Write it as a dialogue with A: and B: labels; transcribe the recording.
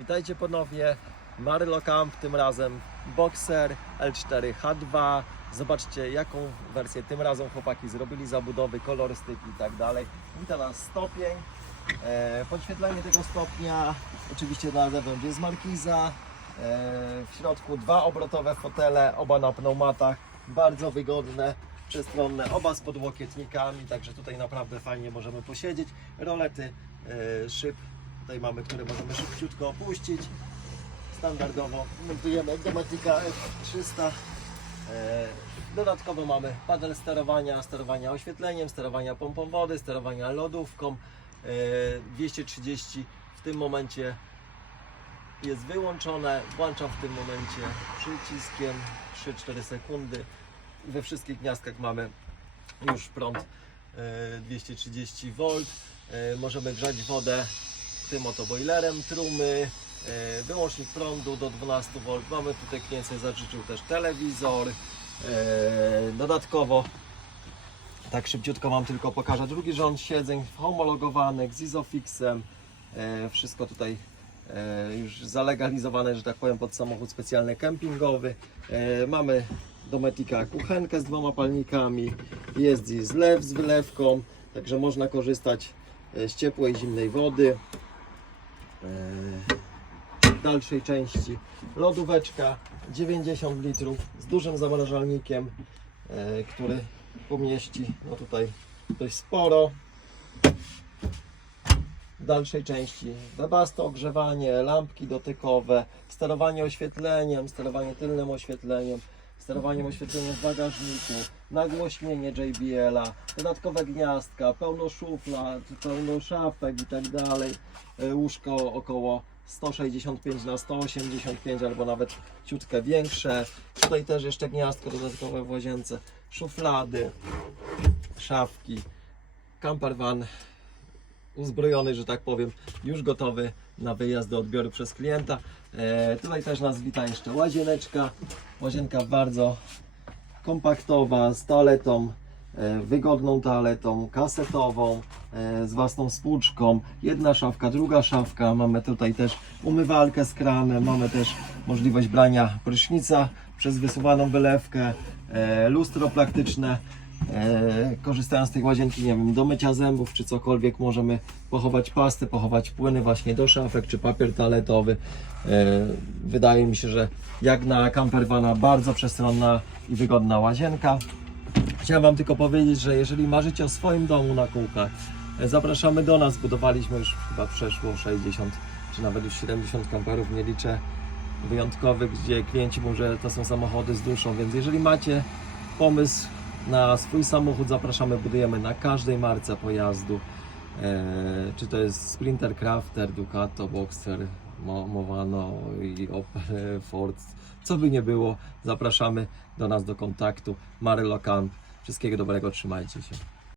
A: Witajcie ponownie. Marylo Camp, tym razem Boxer L4 H2. Zobaczcie jaką wersję tym razem chłopaki zrobili, zabudowy, kolorystyki i tak dalej. Wita nas stopień. E, podświetlenie tego stopnia, oczywiście na zewnątrz jest markiza. E, w środku dwa obrotowe fotele, oba na pneumatach, bardzo wygodne, przestronne, oba z podłokietnikami, także tutaj naprawdę fajnie możemy posiedzieć. Rolety e, szyb tutaj mamy, które możemy szybciutko opuścić. Standardowo montujemy Dometica F300. E, Dodatkowo mamy panel sterowania, sterowania oświetleniem, sterowania pompą wody, sterowania lodówką. E, 230 w tym momencie jest wyłączone. Włączam w tym momencie przyciskiem 3-4 sekundy. We wszystkich gniazdkach mamy już prąd e, 230 V. E, Możemy grzać wodę tym oto boilerem, trumy, e, wyłącznik prądu do 12 V. Mamy tutaj klient sobie zażyczył też telewizor. E, Dodatkowo tak szybciutko mam tylko pokażę drugi rząd siedzeń homologowanych z Isofixem. E, Wszystko tutaj już zalegalizowane, że tak powiem, pod samochód specjalny kempingowy. Mamy Dometica kuchenkę z dwoma palnikami, jest i zlew z wylewką, także można korzystać z ciepłej, zimnej wody. E, dalszej części. Lodóweczka 90 litrów z dużym zamrażalnikiem, e, który pomieści no tutaj dość sporo. W dalszej części. Webasto ogrzewanie, lampki dotykowe, sterowanie oświetleniem, sterowanie tylnym oświetleniem, sterowaniem oświetleniem w bagażniku, nagłośnienie JBL-a, dodatkowe gniazdka, pełno szuflad, pełno szafek i tak dalej. E, Łóżko około 165 na 185 albo nawet ciutkę większe. Tutaj też jeszcze gniazdko dodatkowe w łazience, szuflady, szafki, camper van uzbrojony, że tak powiem, już gotowy na wyjazd do odbioru przez klienta. E, tutaj też nas wita jeszcze łazieneczka. Łazienka bardzo kompaktowa, z toaletą, e, wygodną toaletą, kasetową, e, z własną spłuczką. Jedna szafka, druga szafka. Mamy tutaj też umywalkę z kranem, mamy też możliwość brania prysznica przez wysuwaną wylewkę, e, lustro praktyczne. E, korzystając z tej łazienki, nie wiem, do mycia zębów czy cokolwiek, możemy pochować pastę, pochować płyny właśnie do szafek czy papier toaletowy. E, wydaje mi się, że jak na campervana bardzo przestronna i wygodna łazienka. Chciałem Wam tylko powiedzieć, że jeżeli marzycie o swoim domu na kółkach, e, zapraszamy do nas. Budowaliśmy już chyba przeszło 60 czy nawet już 70 kamperów, nie liczę wyjątkowych, gdzie klienci mówią, że to są samochody z duszą, więc jeżeli macie pomysł na swój samochód, zapraszamy, budujemy na każdej marce pojazdu. E, czy to jest Sprinter, Crafter, Ducato, Boxer, Mo- Movano i Opel, Ford, co by nie było, zapraszamy do nas do kontaktu. Marylo Camp. Wszystkiego dobrego, trzymajcie się.